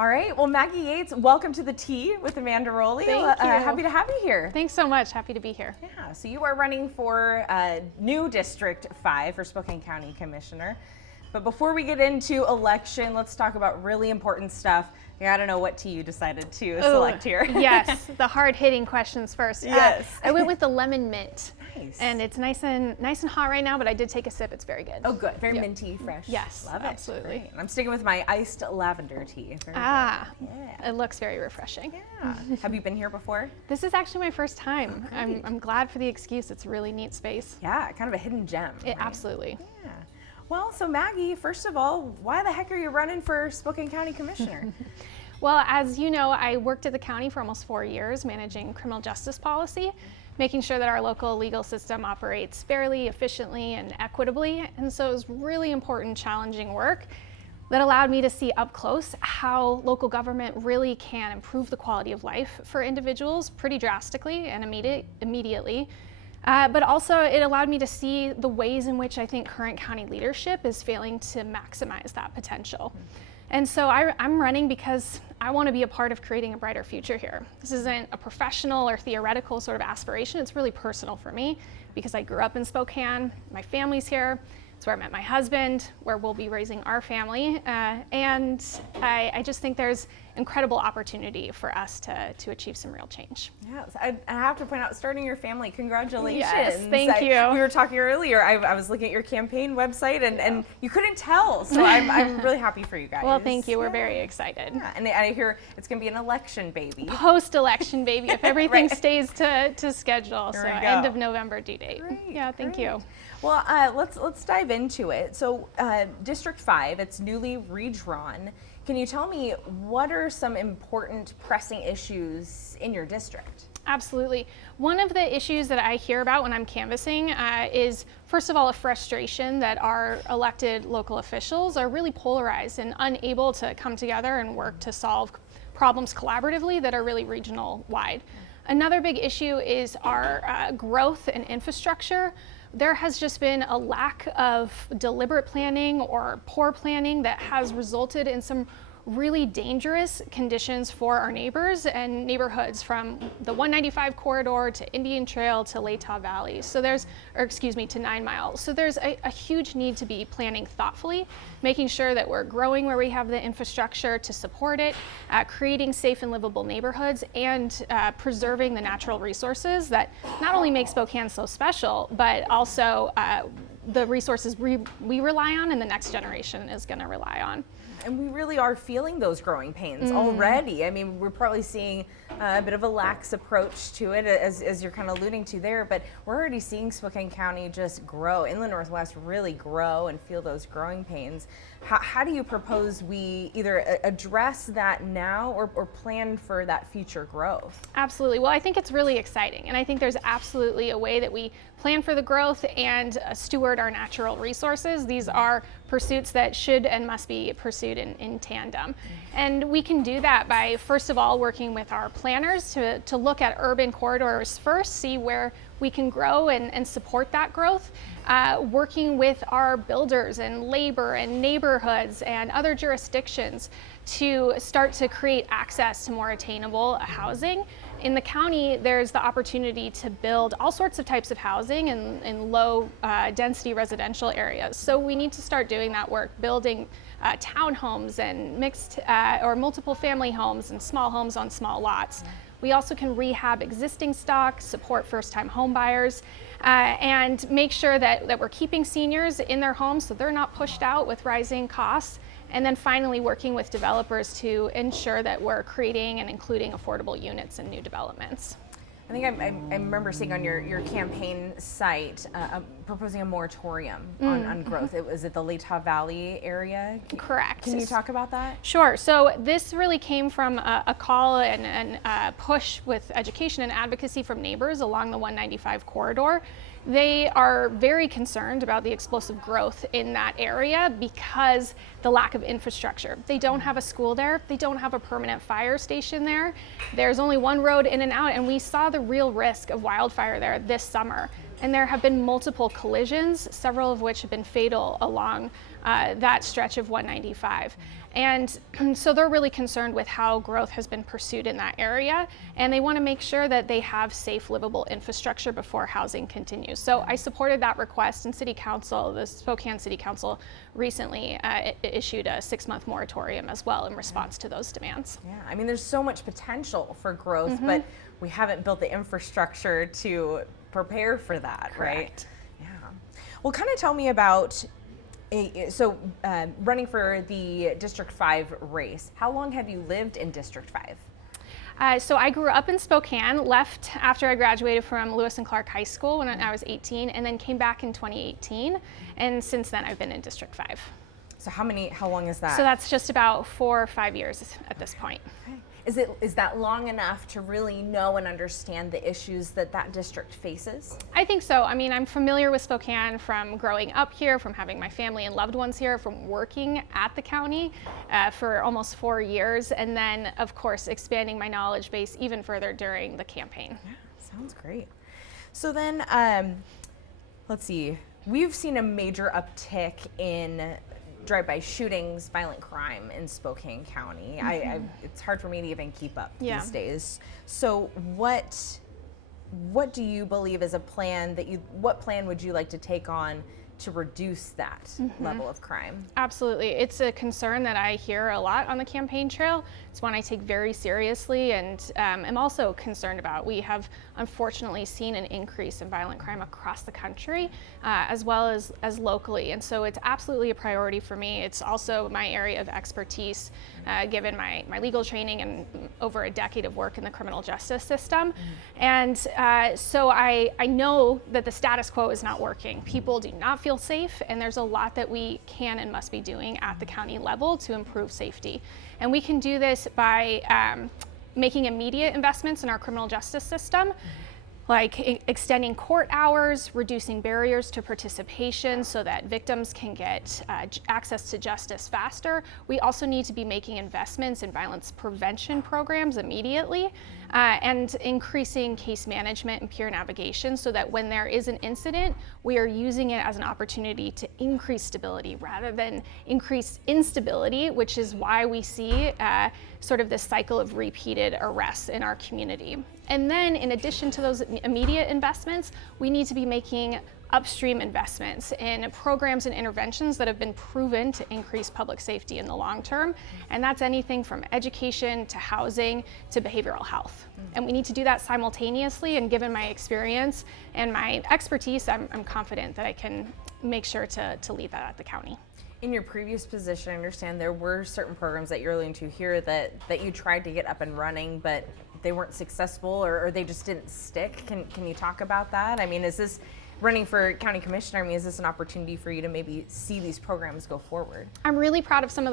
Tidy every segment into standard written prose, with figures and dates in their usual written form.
All right, well, Maggie Yates, welcome to the Tea with Amanda Roley. Thank you. Happy to have you here. Thanks so much. Happy to be here. Yeah, so you are running for new District 5 for Spokane County Commissioner. But before we get into election, let's talk about really important stuff. I don't know what tea you decided to select here. Yes, the hard-hitting questions first. Yes. I went with the lemon mint. Nice. And it's nice and hot right now, but I did take a sip. It's very good. Oh, good. Very minty, fresh. Yes, Love it. absolutely. Great. I'm sticking with my iced lavender tea. Very Yeah. good. It looks very refreshing. Yeah. Have you been here before? This is actually my first time. Oh, I'm glad for the excuse. It's a really neat space. Yeah, kind of a hidden gem. Right? Absolutely. Yeah. Well, so Maggie, first of all, why the heck are you running for Spokane County Commissioner? Well, as you know, I worked at the county for almost 4 years managing criminal justice policy, making sure that our local legal system operates fairly, efficiently, and equitably. And so it was really important, challenging work that allowed me to see up close how local government really can improve the quality of life for individuals pretty drastically and immediately. But also it allowed me to see the ways in which I think current county leadership is failing to maximize that potential. And so I'm running because I want to be a part of creating a brighter future here. This isn't a professional or theoretical sort of aspiration. It's really personal for me because I grew up in Spokane. My family's here. It's where I met my husband, where we'll be raising our family. And I just think there's incredible opportunity for us to achieve some real change. Yes, I have to point out, starting your family, congratulations. Yes, thank you. We were talking earlier, I was looking at your campaign website and you couldn't tell, so I'm really happy for you guys. Well, thank you. We're very excited. Yeah, and I hear it's going to be an election baby. Post-election baby, if everything Right. stays to schedule. There So we go. end of November due date. Great, Yeah, thank great. you. Well, let's dive into it. So District 5, it's newly redrawn. Can you tell me what are some important pressing issues in your district? Absolutely. One of the issues that I hear about when I'm canvassing is, first of all, a frustration that our elected local officials are really polarized and unable to come together and work to solve problems collaboratively that are really regional wide. Another big issue is our growth and infrastructure. There has just been a lack of deliberate planning or poor planning that has resulted in some really dangerous conditions for our neighbors and neighborhoods, from the 195 corridor to Indian Trail to Latah Valley. So to 9 Mile. So there's a huge need to be planning thoughtfully, making sure that we're growing where we have the infrastructure to support it, creating safe and livable neighborhoods, and preserving the natural resources that not only make Spokane so special, but also the resources we rely on and the next generation is going to rely on. And we really are feeling those growing pains already. I mean, we're probably seeing a bit of a lax approach to it, as you're kind of alluding to there, but we're already seeing Spokane County just grow, inland Northwest really grow and feel those growing pains. How do you propose we either address that now or plan for that future growth? Absolutely. Well, I think it's really exciting, and I think there's absolutely a way that we plan for the growth and steward our natural resources. These are pursuits that should and must be pursued in tandem. And we can do that by, first of all, working with our planners to look at urban corridors first, see where we can grow and support that growth, working with our builders and labor and neighborhoods and other jurisdictions to start to create access to more attainable housing. In the county, there's the opportunity to build all sorts of types of housing in low density residential areas. So we need to start doing that work, building townhomes and mixed or multiple family homes and small homes on small lots. We also can rehab existing stock, support first-time home buyers, and make sure that we're keeping seniors in their homes so they're not pushed out with rising costs. And then finally, working with developers to ensure that we're creating and including affordable units in new developments. I think I remember seeing on your campaign site proposing a moratorium on growth. Was it the Latah Valley area? Correct. Can you talk about that? Sure. So this really came from a call and a push with education and advocacy from neighbors along the 195 corridor. They are very concerned about the explosive growth in that area because the lack of infrastructure. They don't have a school there. They don't have a permanent fire station there. There's only one road in and out, and we saw the real risk of wildfire there this summer. and there have been multiple collisions, several of which have been fatal along that stretch of 195. And so they're really concerned with how growth has been pursued in that area, and they want to make sure that they have safe, livable infrastructure before housing continues. So I supported that request, and City Council, the Spokane City Council, recently issued a 6-month moratorium as well in response to those demands. Yeah, I mean, there's so much potential for growth, but we haven't built the infrastructure to prepare for that, Correct. Right? Yeah. Well, kind of tell me about, running for the District 5 race. How long have you lived in District 5? So I grew up in Spokane, left after I graduated from Lewis and Clark High School when I was 18, and then came back in 2018. And since then, I've been in District 5. So how long is that? So that's just about 4 or 5 years at this point. Okay. Is that long enough to really know and understand the issues that district faces? I think so. I mean, I'm familiar with Spokane from growing up here, from having my family and loved ones here, from working at the county for almost 4 years, and then, of course, expanding my knowledge base even further during the campaign. Yeah, sounds great. So then, let's see. We've seen a major uptick in drive-by shootings, violent crime in Spokane County. It's hard for me to even keep up these days. So what do you believe is a plan what plan would you like to take on to reduce that level of crime? Absolutely. It's a concern that I hear a lot on the campaign trail. It's one I take very seriously and am also concerned about. We have unfortunately seen an increase in violent crime across the country as well as locally. And so it's absolutely a priority for me. It's also my area of expertise given my legal training and over a decade of work in the criminal justice system. And so I know that the status quo is not working. People do not feel safe, and there's a lot that we can and must be doing at the county level to improve safety. And we can do this by making immediate investments in our criminal justice system, like extending court hours, reducing barriers to participation so that victims can get access to justice faster. We also need to be making investments in violence prevention programs immediately, and increasing case management and peer navigation so that when there is an incident, we are using it as an opportunity to increase stability rather than increase instability, which is why we see sort of this cycle of repeated arrests in our community. And then in addition to those immediate investments, we need to be making upstream investments in programs and interventions that have been proven to increase public safety in the long term. And that's anything from education to housing to behavioral health. And we need to do that simultaneously, and given my experience and my expertise, I'm confident that I can make sure to lead that at the county. In your previous position, I understand there were certain programs that you're alluding to here that you tried to get up and running, but they weren't successful or they just didn't stick. Can you talk about that? I mean, is this running for county commissioner? I mean, is this an opportunity for you to maybe see these programs go forward? I'm really proud of some of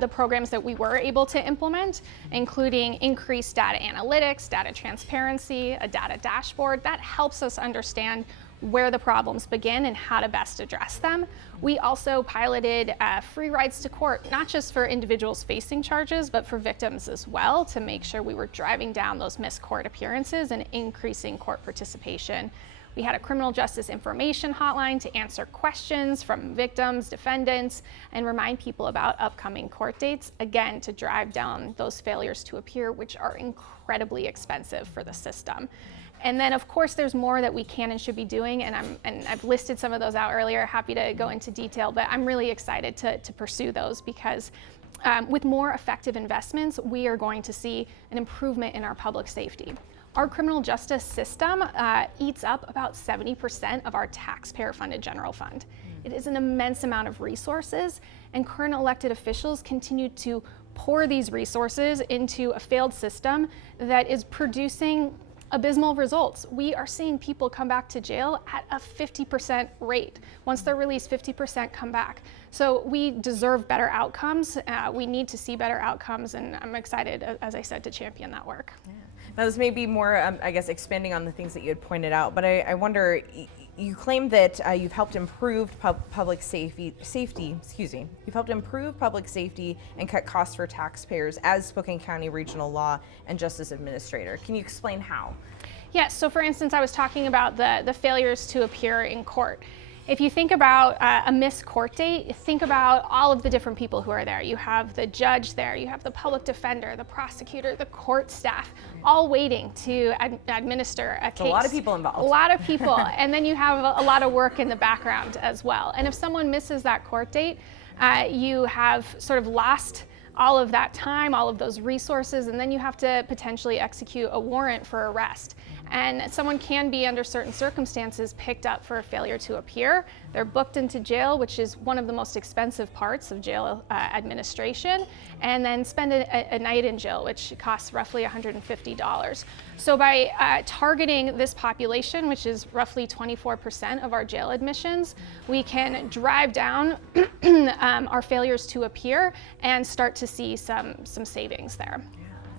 the programs that we were able to implement, including increased data analytics, data transparency, a data dashboard. That helps us understand where the problems begin and how to best address them. We also piloted free rides to court, not just for individuals facing charges, but for victims as well, to make sure we were driving down those missed court appearances and increasing court participation. We had a criminal justice information hotline to answer questions from victims, defendants, and remind people about upcoming court dates, again, to drive down those failures to appear, which are incredibly expensive for the system. And then, of course, there's more that we can and should be doing, and I've listed some of those out earlier, happy to go into detail, but I'm really excited to pursue those because with more effective investments, we are going to see an improvement in our public safety. Our criminal justice system eats up about 70% of our taxpayer-funded general fund. It is an immense amount of resources, and current elected officials continue to pour these resources into a failed system that is producing abysmal results. We are seeing people come back to jail at a 50% rate. Once they're released, 50% come back. So we deserve better outcomes. We need to see better outcomes, and I'm excited, as I said, to champion that work. Yeah. Now this may be more, I guess, expanding on the things that you had pointed out, but I wonder, you claim that you've helped improve public safety. You've helped improve public safety and cut costs for taxpayers as Spokane County Regional Law and Justice Administrator. Can you explain how? Yes, so for instance, I was talking about the failures to appear in court. If you think about a missed court date, think about all of the different people who are there. You have the judge there, you have the public defender, the prosecutor, the court staff, all waiting to administer a case. A lot of people involved. A lot of people, and then you have a lot of work in the background as well. And if someone misses that court date, you have sort of lost all of that time, all of those resources, and then you have to potentially execute a warrant for arrest. And someone can be, under certain circumstances, picked up for a failure to appear. They're booked into jail, which is one of the most expensive parts of jail administration, and then spend a night in jail, which costs roughly $150. So by targeting this population, which is roughly 24% of our jail admissions, we can drive down our failures to appear and start to see some savings there.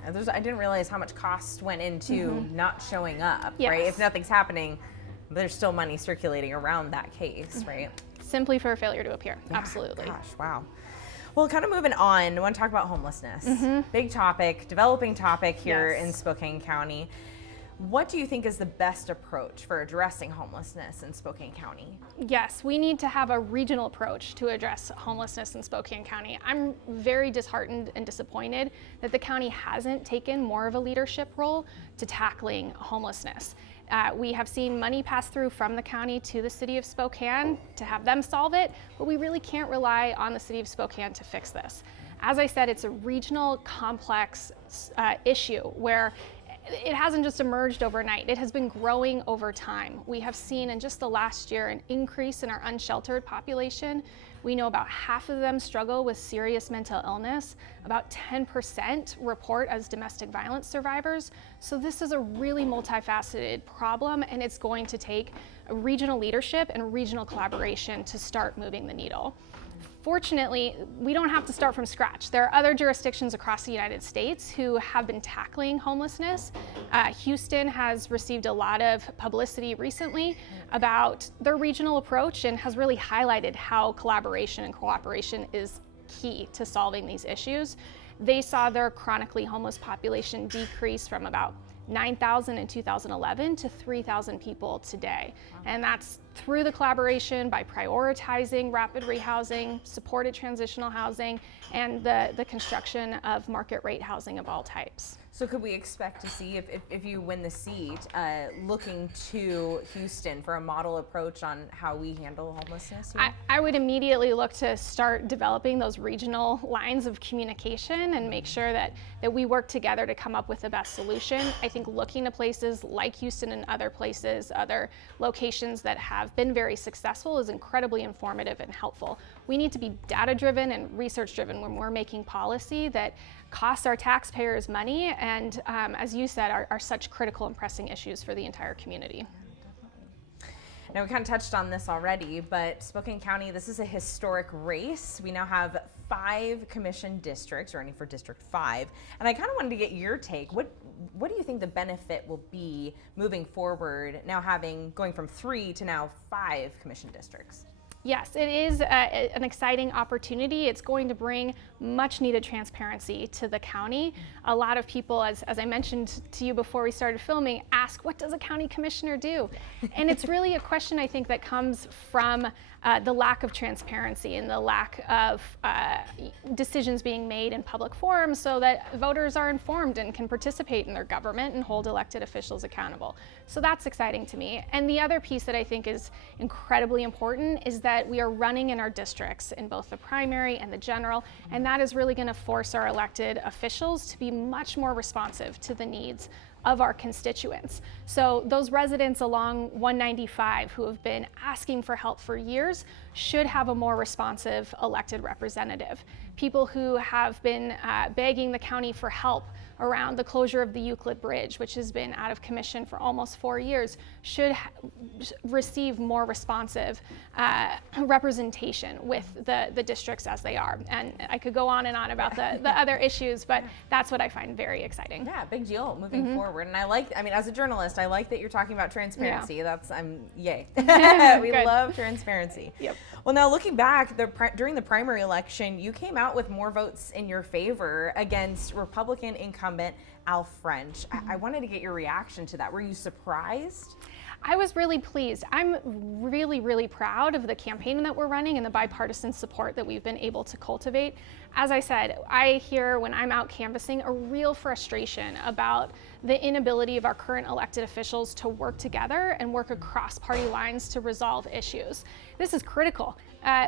I didn't realize how much cost went into not showing up, Yes. right? If nothing's happening, there's still money circulating around that case, right? Simply for a failure to appear, Yeah, absolutely. Gosh, wow. Well, kind of moving on, I want to talk about homelessness. Big topic, developing topic here Yes. in Spokane County. What do you think is the best approach for addressing homelessness in Spokane County? Yes, we need to have a regional approach to address homelessness in Spokane County. I'm very disheartened and disappointed that the county hasn't taken more of a leadership role to tackling homelessness. We have seen money pass through from the county to the city of Spokane to have them solve it, but we really can't rely on the city of Spokane to fix this. As I said, it's a regional, complex issue where it hasn't just emerged overnight. It has been growing over time. We have seen in just the last year an increase in our unsheltered population. We know about half of them struggle with serious mental illness. About 10% report as domestic violence survivors. So this is a really multifaceted problem, and it's going to take regional leadership and regional collaboration to start moving the needle. Fortunately, we don't have to start from scratch. There are other jurisdictions across the United States who have been tackling homelessness. Houston has received a lot of publicity recently about their regional approach and has really highlighted how collaboration and cooperation is key to solving these issues. They saw their chronically homeless population decrease from about 9,000 in 2011 to 3,000 people today. And that's through the collaboration by prioritizing rapid rehousing, supported transitional housing, and the construction of market rate housing of all types. So could we expect to see, if you win the seat, looking to Houston for a model approach on how we handle homelessness here? I would immediately look to start developing those regional lines of communication and make sure that we work together to come up with the best solution. I think looking to places like Houston and other places, other locations that have been very successful is incredibly informative and helpful. We need to be data-driven and research-driven when we're making policy that costs our taxpayers money and, as you said, are such critical and pressing issues for the entire community. Now, we kind of touched on this already, but Spokane County, this is a historic race. We now have 5 commission districts, running for District 5, and I kind of wanted to get your take. What do you think the benefit will be moving forward, now going from 3 to now 5 commission districts? Yes, it is an exciting opportunity. It's going to bring much needed transparency to the county. A lot of people, as I mentioned to you before we started filming, ask, what does a county commissioner do? And it's really a question, I think, that comes from the lack of transparency and the lack of decisions being made in public forums so that voters are informed and can participate in their government and hold elected officials accountable. So that's exciting to me. And the other piece that I think is incredibly important is that we are running in our districts in both the primary and the general, and that is really going to force our elected officials to be much more responsive to the needs of our constituents. So those residents along 195 who have been asking for help for years should have a more responsive elected representative. People who have been begging the county for help around the closure of the Euclid Bridge, which has been out of commission for almost 4 years, should receive more responsive representation with the districts as they are. And I could go on and on about the other issues, but that's what I find very exciting. Yeah, big deal moving forward. And I mean, as a journalist, I like that you're talking about transparency. Yeah. Yay. We Good. love transparency. Yep. Well, now looking back, during the primary election, you came out out with more votes in your favor against Republican incumbent Al French. I wanted to get your reaction to that. Were you surprised? I was really pleased. I'm really, really proud of the campaign that we're running and the bipartisan support that we've been able to cultivate. As I said, I hear when I'm out canvassing a real frustration about the inability of our current elected officials to work together and work across party lines to resolve issues. This is critical.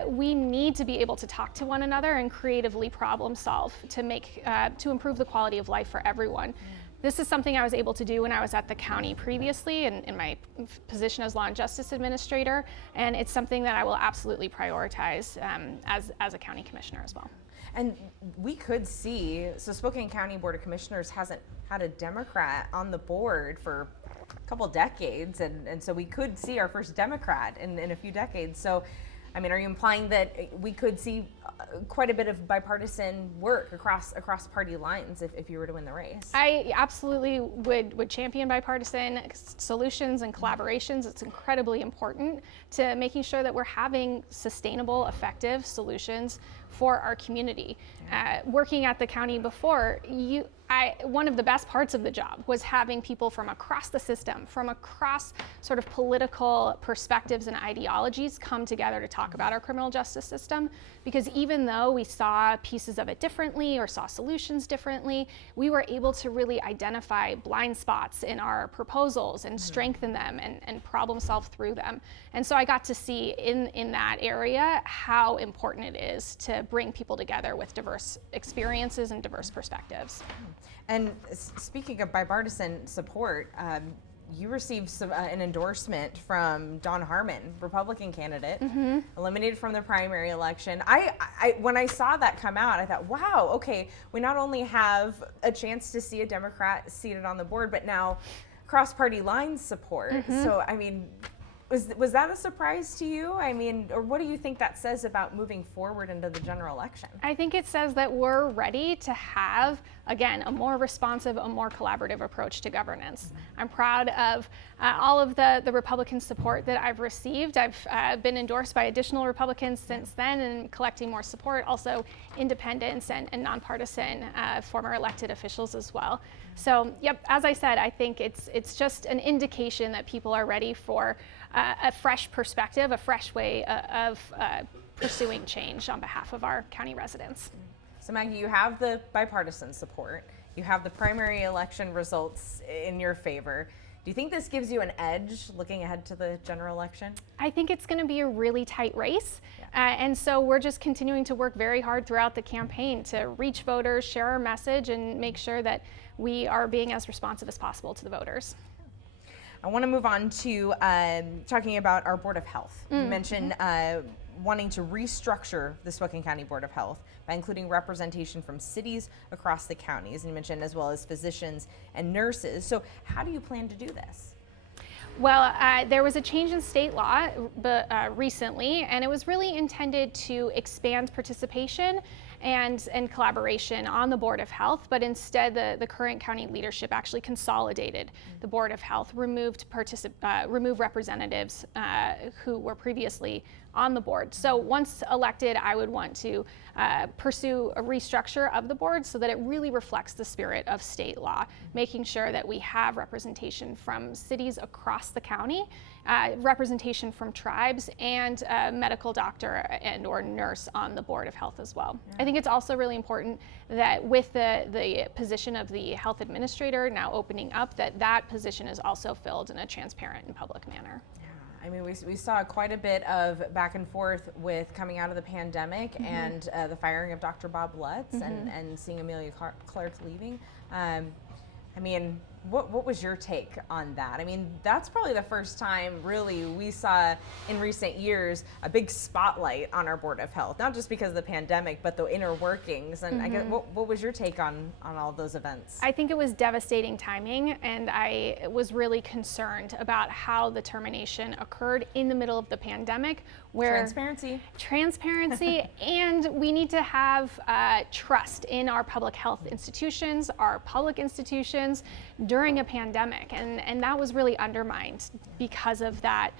We need to be able to talk to one another and creatively problem solve to improve the quality of life for everyone. This is something I was able to do when I was at the county previously in my position as Law and Justice Administrator, and it's something that I will absolutely prioritize as a county commissioner as well. And we could see, so Spokane County Board of Commissioners hasn't had a Democrat on the board for a couple decades, and so we could see our first Democrat in a few decades. So, I mean, are you implying that we could see quite a bit of bipartisan work across party lines if you were to win the race? I absolutely would champion bipartisan solutions and collaborations. It's incredibly important to making sure that we're having sustainable, effective solutions for our community. Working at the county before, one of the best parts of the job was having people from across the system, from across sort of political perspectives and ideologies come together to talk about our criminal justice system. Because even though we saw pieces of it differently or saw solutions differently, we were able to really identify blind spots in our proposals and strengthen them and problem solve through them. And so I got to see in that area how important it is to bring people together with diverse experiences and diverse perspectives. And speaking of bipartisan support, you received an endorsement from Don Harmon, Republican candidate, eliminated from the primary election. When I saw that come out, I thought, wow, okay, we not only have a chance to see a Democrat seated on the board, but now cross-party lines support. So, I mean, was that a surprise to you? I mean, or what do you think that says about moving forward into the general election? I think it says that we're ready to have, again, a more responsive, a more collaborative approach to governance. I'm proud of all of the Republican support that I've received. I've been endorsed by additional Republicans since then and collecting more support, also independents and nonpartisan former elected officials as well. So, yep, as I said, I think it's just an indication that people are ready for a fresh perspective, a fresh way of pursuing change on behalf of our county residents. So Maggie, you have the bipartisan support. You have the primary election results in your favor. Do you think this gives you an edge looking ahead to the general election? I think it's going to be a really tight race. And so we're just continuing to work very hard throughout the campaign to reach voters, share our message, and make sure that we are being as responsive as possible to the voters. I want to move on to talking about our Board of Health. You mentioned wanting to restructure the Spokane County Board of Health by including representation from cities across the counties, and you mentioned as well as physicians and nurses. So how do you plan to do this? Well, there was a change in state law recently, and it was really intended to expand participation and collaboration on the Board of Health, but instead the current county leadership actually consolidated the Board of Health, removed representatives who were previously on the board. So once elected, I would want to pursue a restructure of the board so that it really reflects the spirit of state law, making sure that we have representation from cities across the county, representation from tribes, and a medical doctor and or nurse on the Board of Health as well. I think it's also really important that with the position of the health administrator now opening up, that position is also filled in a transparent and public manner. I mean, we saw quite a bit of back and forth with coming out of the pandemic and the firing of Dr. Bob Lutz and seeing Amelia Clark leaving. I mean, what was your take on that? I mean, that's probably the first time really we saw in recent years a big spotlight on our Board of Health, not just because of the pandemic, but the inner workings. And I guess, what was your take on all of those events? I think it was devastating timing, and I was really concerned about how the termination occurred in the middle of the pandemic. Where transparency, and we need to have trust in our public health institutions, our public institutions during a pandemic, and that was really undermined because of that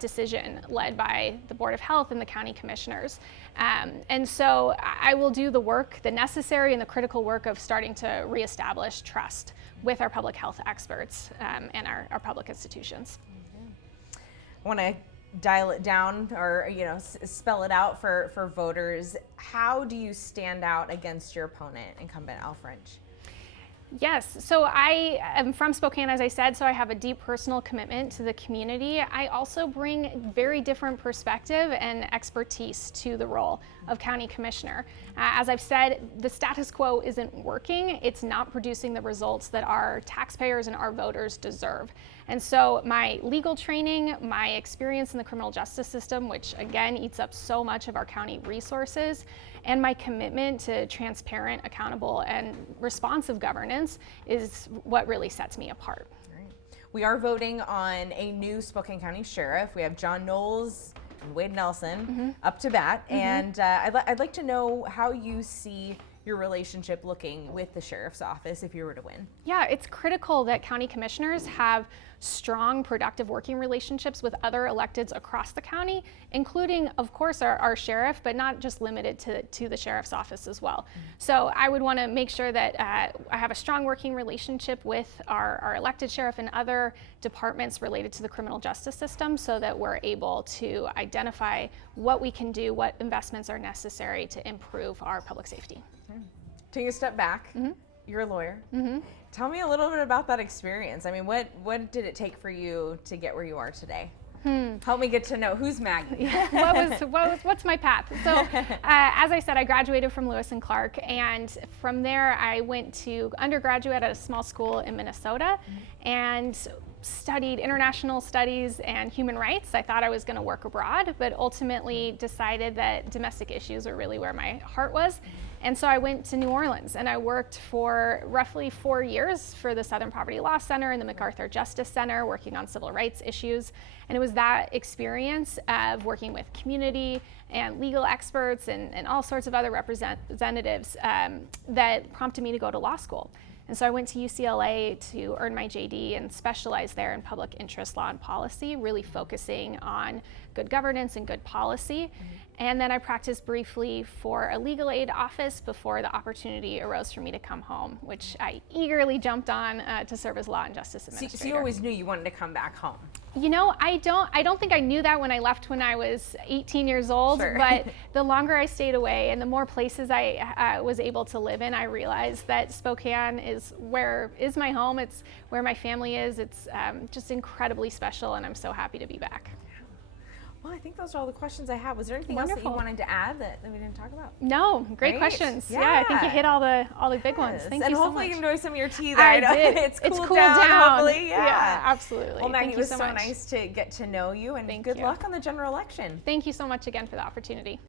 decision led by the Board of Health and the county commissioners. And so I will do the work, the necessary and the critical work of starting to reestablish trust with our public health experts and our public institutions. I want to dial it down, or spell it out for voters. How do you stand out against your opponent, incumbent Al French? Yes, so I am from Spokane, as I said, so I have a deep personal commitment to the community. I also bring very different perspective and expertise to the role of county commissioner. As I've said, the status quo isn't working. It's not producing the results that our taxpayers and our voters deserve. And so my legal training, my experience in the criminal justice system, which again eats up so much of our county resources, and my commitment to transparent, accountable, and responsive governance is what really sets me apart. Right. We are voting on a new Spokane County Sheriff. We have John Knowles and Wade Nelson up to bat, and I'd like to know how you see your relationship looking with the sheriff's office if you were to win. Yeah, it's critical that county commissioners have strong, productive working relationships with other electeds across the county, including, of course, our sheriff, but not just limited to the sheriff's office as well. So I would want to make sure that I have a strong working relationship with our elected sheriff and other departments related to the criminal justice system, so that we're able to identify what we can do, what investments are necessary to improve our public safety. Taking a step back, you're a lawyer. Tell me a little bit about that experience. I mean, what did it take for you to get where you are today? Help me get to know who's Maggie. What's my path? So, as I said, I graduated from Lewis and Clark, and from there I went to undergraduate at a small school in Minnesota and studied international studies and human rights. I thought I was going to work abroad, but ultimately decided that domestic issues are really where my heart was. And so I went to New Orleans, and I worked for roughly 4 years for the Southern Poverty Law Center and the MacArthur Justice Center, working on civil rights issues. And it was that experience of working with community and legal experts and all sorts of other representatives that prompted me to go to law school. And so I went to UCLA to earn my JD and specialize there in public interest law and policy, really focusing on good governance and good policy. And then I practiced briefly for a legal aid office before the opportunity arose for me to come home, which I eagerly jumped on to serve as law and justice administrator. So you always knew you wanted to come back home? You know, I don't think I knew that when I left when I was 18 years old, but the longer I stayed away and the more places I was able to live in, I realized that Spokane is my home. It's where my family is. It's just incredibly special, and I'm so happy to be back. Well, I think those are all the questions I have. Was there anything else that you wanted to add that we didn't talk about? No, great questions. Yeah, I think you hit all the big ones. Thank you so much. And hopefully you enjoy some of your tea there. I did. It's cooled down. Hopefully, yeah, absolutely. Well, Maggie, it was so nice to get to know you, and good luck on the general election. Thank you so much again for the opportunity.